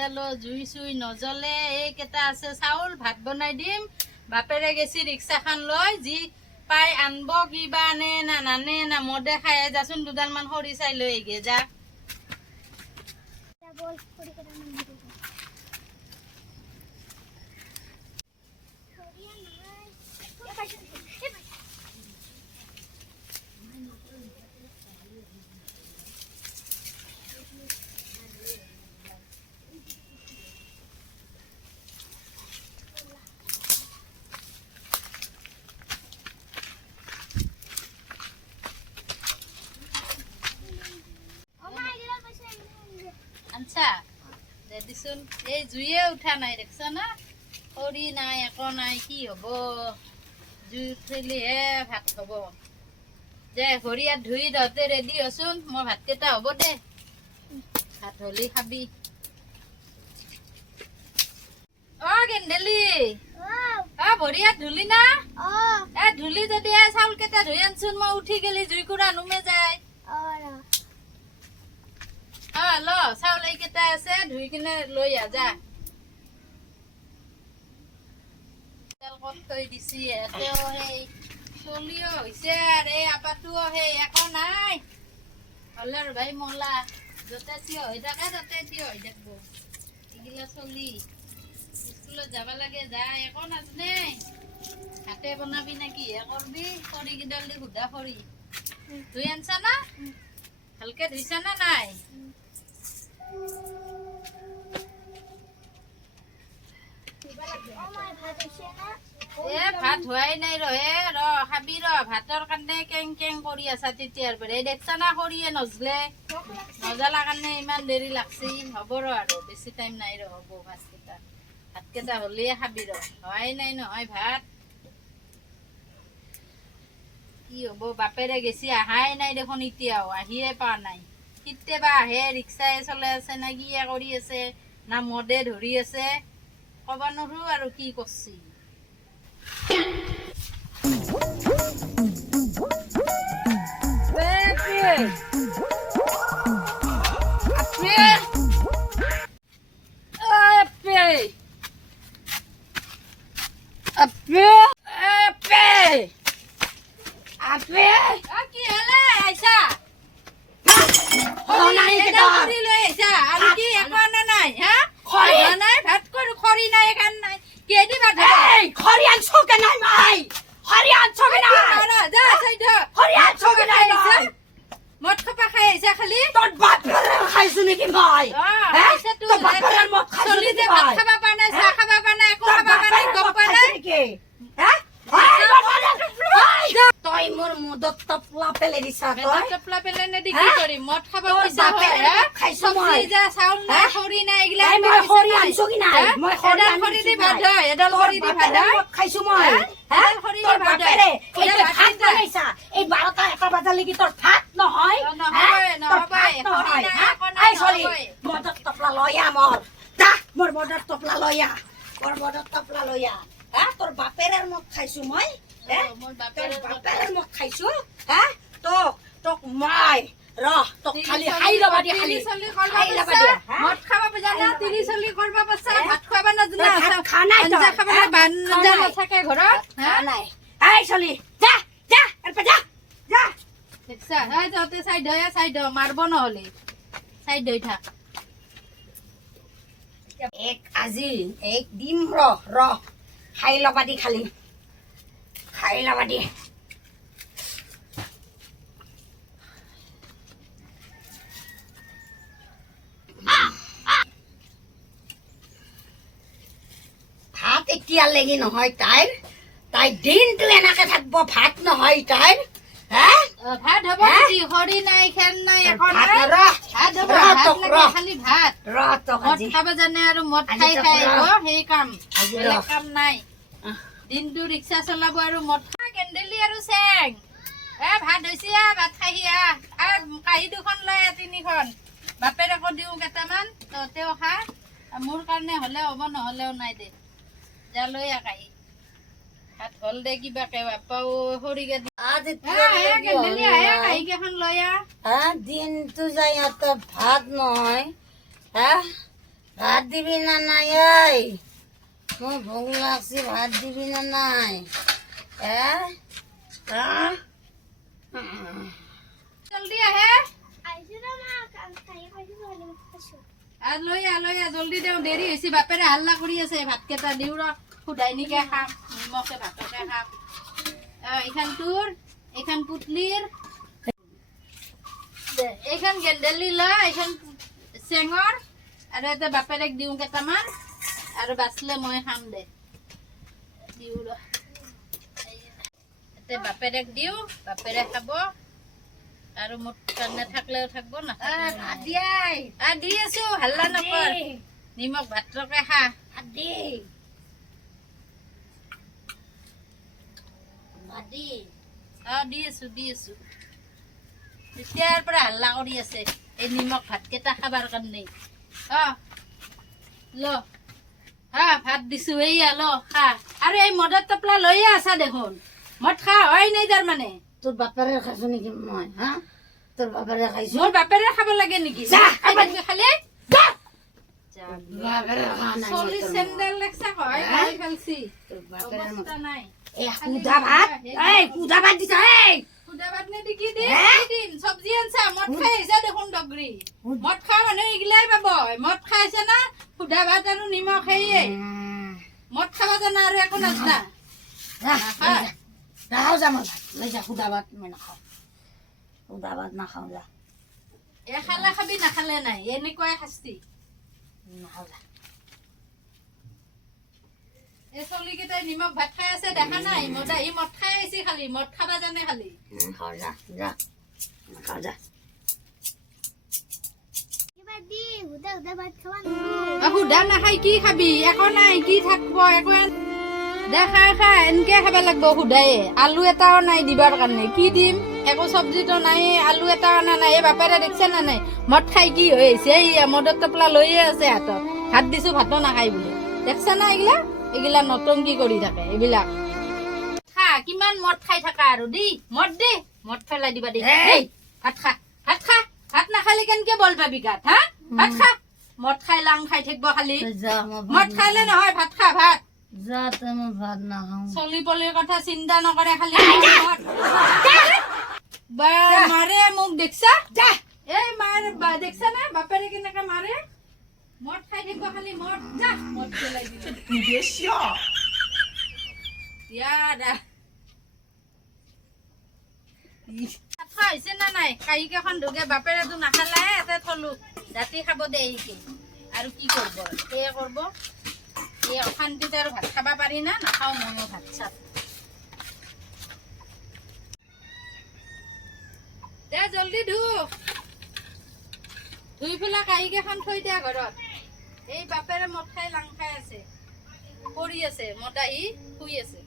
এডালো জুই চুই নজ্বলে এইকেইটা আছে চাউল ভাত বনাই দিম বাপেৰে গেছি ৰিক্সাখন লৈ যি পাই আনব কিবা আনে না নানে না মদে খাই যাচোন দুডালমান খৰি চাই লৈ আগে যা আচ্ছা দিছোন এই জুইয়ে উঠা নাই দেখছ না খৰি নাই একো নাই কি হব জুই উঠিলেহে ভাত হব দে ভৰিয়াত ধুই দহতে ৰেডি হচোন মই ভাতকেইটা হ'ব দে ভাত হলি খাবি অ গেন্দেলি ভৰিয়াত ধুলি না ধুলি যদি চাউল কেইটা ধুই আনচোন মই উঠি গেলি জুইকুৰা নুমে যায় ল চাউল এইকেইটা আছে ধুই কিনে লৈ যা তেল কত থৈ দিছি এতেও সেই চলিও হৈছে আৰু এই আপাটোও সেই একো নাই হলে আৰু ভাই মলা যতে থিয় হৈ থাকে তাতে থিয় হৈ থাকিব এইগিলা চলি স্কুলত যাব লাগে যায় একো নাজানে হাতে বনাবি নেকি হে কৰবি খৰি কেইডাল দি সুধা খৰি ধুই আনছা না ভালকে ধুইছা না নাই ভাত হোৱাই নাই ৰ খাবি ভাতৰ কাৰণে কেং কেং কৰি আছা তেতিয়াৰ পৰা দেখছা না খৰিয়ে নজলে নজলা কাৰণে ইমান দেৰি লাগছি হ'ব আৰু বেছি টাইম নাই হ'ব ভাতকেইটা হলে খাবি হোৱাই নাই নহয় ভাত কি হব বাপেৰে গেছি আহাই নাই দেখোন এতিয়াও আহিয়ে পোৱা নাই কেতিয়াবা আহে ৰিক্সাই চলাই আছে না কিয়ে কৰি আছে না মদে ধৰি আছে কব নোৱাৰো আৰু কি কৰছি তই মোৰ মদত টপলা পেলে দিছা টপলা পেলে নে দি কি কৰিম মদ খাব পইচা খাইছো মই যা চাউল নাই খৰি নাই এগলা মই খৰি আনছো কি নাই মই খৰি দি ভাত হয় এডাল খৰি দি ভাত খাইছো মই খৰি দি ভাত এই ভাত বনাইছা এই 12টা 1 বাজালে কি তোৰ ভাত নহয় নহয় খৰি নাই আই সৰি মদত টপলা লয়া মোৰ মদত টপলা লয়া মোৰ মদত টপলা লয়া তোৰ বাপেৰৰ মদ খাইছো মই মোৰ বাপেৰৰ মদ খাইছো তোক মই তোক খালি খাই লবা দি খালি খাই লবা দি মদ খাবা জানা 30 40 কৰবা পাছা ভাত খাবা না জানা খানা আঞ্জা খাবা বাঞ্জা নাথাকে ঘৰত নাই এই চলি যা যা এরপর যা যা দেখছা এই যতে সাইড মারব নহলে সাইড হই থাক এক আজি এক দিম র খাই লবা দি খালি খাই লবা দি ভাত এতিয়া লাগি নহয় তাই দিনটো এনেকে থাকব ভাত নহয় তাই ভাত হব কি হৰি নাই খেন নাই এখন ভাত হব খালি ভাত মদ খাব জানে আৰু মদ খাই সেই কাম কাম নাই দিনটো ৰিক্সা চলাব আৰু মদ খা গেন্দেলি আৰু চেং ভাত হৈছে ভাত খাই কাঁহী 2খন লৈ 3খন বাপেৰকো দিওঁ কেইটামান তহঁতেও খা মোৰ কাৰণে হলে হ'ব নহলেও নাই দে যা লৈ কাঁহী ভাত হল দে কিবাকে বাপাও খৰিকে গেন্দেলি কাঁহী কেইখন লৈ দিনটো যাই ভাত নহয় ভাত দিবি না নাই এই মোৰ ভোক লাগছি ভাত দিবি না নাই জলদি আহে আর লইয়া জলদি দেও দেরি হয়েছে বাপেরে হাল্লা করি আছে ভাত কেটা দিও র খুদাই নিকে খাম নিমখে ভাতকে খাম এখান পুতলির এইখান গেন্দেলি ল এইখান চেঙৰ আৰু এটা বাপেৰেক দিওঁ কেইটামান আৰু বাচলে মই খাম দে দিওঁ ৰ এতে বাপেৰেক দিওঁ বাপেৰে খাব আৰু মোৰ কাৰণে থাকলেও থাকব না দি আছো হাল্লা নকৰ নিমখ ভাতকে খা দি আছো তেতিয়াৰ পৰা হাল্লা কৰি আছে এই নিমখ ভাতকেইটা খাবাৰ কাৰণে ল ভাত দিছো এইয়া ল খা আৰু এই মদৰ টপলা লৈয়ে আছা দেখোন মদ খা হয় নাই তাৰ মানে তোৰ বাপেৰে খাইছো নেকি মই তোৰ বাপেৰে খাইছো মোৰ বাপেৰে খাব লাগে নেকি খালি চল্লিশ চেণ্ডেল লেকচা হয় খালছি অৱস্থা নাই সুধা ভাত দিছা সুদা ভাত নে কি দিন চব্জি আনছা মদ খাই আহিছা দেখোন ডগৰি মদ খোৱা মানুহ এগিলাই পাব মদ খাইছে না সুদা ভাত আৰু নিমখ সেয়ে মদ খাব জানা আৰু একো নাজানা নাখাও যা মই ভাত লৈ যা সুদা ভাত মই নাখাওঁ সুদা ভাত নাখাওঁ যা খালে খাবি নাখালে নাই এনেকুৱাই শাস্তি নাখাওঁ যা এই চলি কেইটাই নিমখ ভাত খাই আছে দেখা নাই মদ খাই আহিছে খালি মদ খাবা জানে খালি নাখাওঁ যা নাখাওঁ যা সুধা নাখাই কি খাবি একো নাই কি থাকব একো দেখা খা এনেকে খাব লাগব সুধায়ে আলু এটাও নাই দিবার কাৰণে কি দিম একো চব্জিটো নাই আলু এটাও অনা নাই এই বাপেৰে দেখছে না নাই মদ খাই কি হৈ আহিছে এই মদৰ টপলা লৈয়ে আছে হাতত ভাত দিছো ভাতো নাখাই বুলি দেখছা না এইগিলা নতংকি কৰি থাকে এইবিলাক খা কিমান মদ খাই থাকা আৰু মদ পেলাই দিবা দেই ভাত খা ভাত নাখালে কেনেকে বল পাবি গাত ভাত খা মদ খাই লাং খাই থাকিব খালি মদ খাইলে নহয় ভাত খা ভাত মই ভাত নাখাওঁ চলি পলিৰ কথা চিন্তা নকৰে খালি মাৰে মোক দেখছা এই মাৰ দেখছা না বাপেৰে কেনেকে মাৰে মদ খাই থাকিব খালি মদ পেলাই হৈছে না নাই কাঁহী কেইখন ধুগে বাপেৰেতো নাখালে এতে থলো ৰাতি খাব দে আৰু কি কৰব সেয়ে কৰব এই অশান্তিতে আৰু ভাত খাবা পাৰি না নাখাওঁ ময়ো ভাত চাত দে জলদি ধুই পেলাই কাঁহী কেইখন থৈ দিয়া ঘৰত এই বাপেৰে মদ খাই লাং খাই আছে পৰি আছে মদ আহি শুই আছে